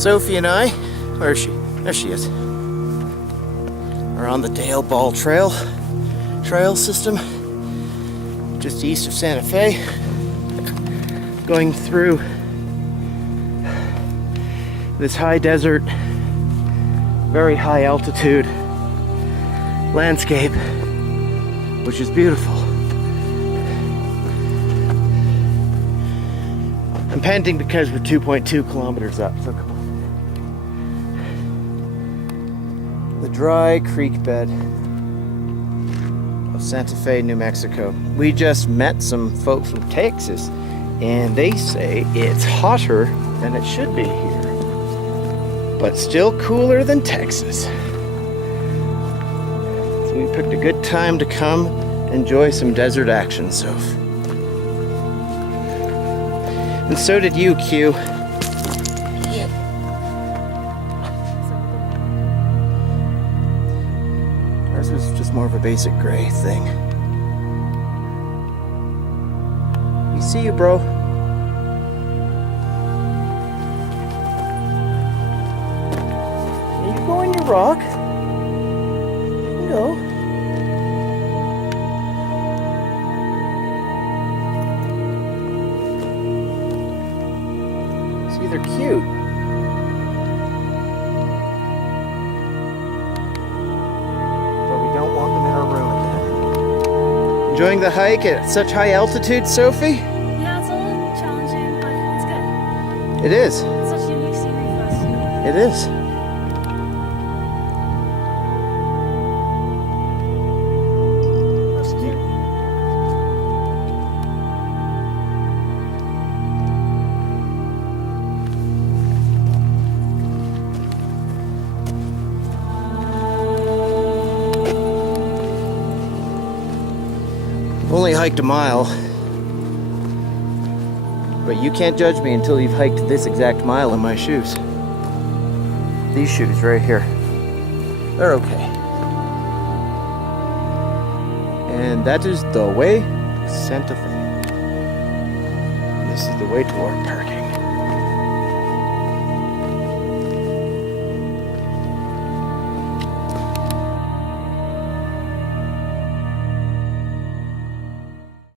Sophie and I, where is she? There she is. Are on the Dale Ball Trail system, just east of Santa Fe, going through this high desert, very high altitude landscape, which is beautiful. I'm panting because we're 2.2 kilometers up, so come on. The dry creek bed of Santa Fe, New Mexico. We just met some folks from Texas, and they say it's hotter than it should be here, but still cooler than Texas. So we picked a good time to come enjoy some desert action, Soph. And so did you, Q. Ours was just more of a basic gray thing. We see you, bro. You can go on your rock. You can go. They're cute. But we don't want them in our room again. Enjoying the hike at such high altitude, Sophie? Yeah, it's a little challenging, but it's good. It is. It's such unique scenery for us. It is. Only hiked a mile, but you can't judge me until you've hiked this exact mile in my shoes. These shoes right here, they're okay. And that is the way to Santa Fe. This is the way to our park.